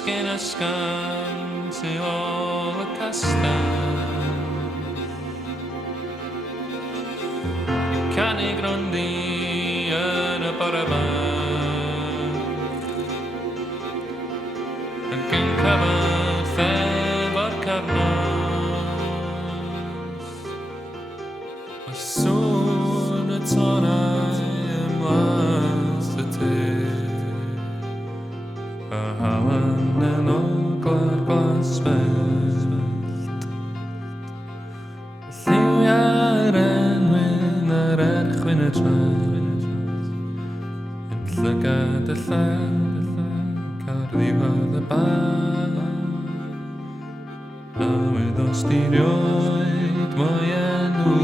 Ysgen ysgan tu ôl y castan, i canu grondi yn y bore 'ma, ac yn cyfath efo'r carnos. A sŵn y tonau ymlaen y te, a halen yn ogla'r glas mellt. Lliwiau'r enwyn ar erchwyn y traed, yn llygad y llawr ar ddiwedd y bar. A wydd os di rioed mwy enw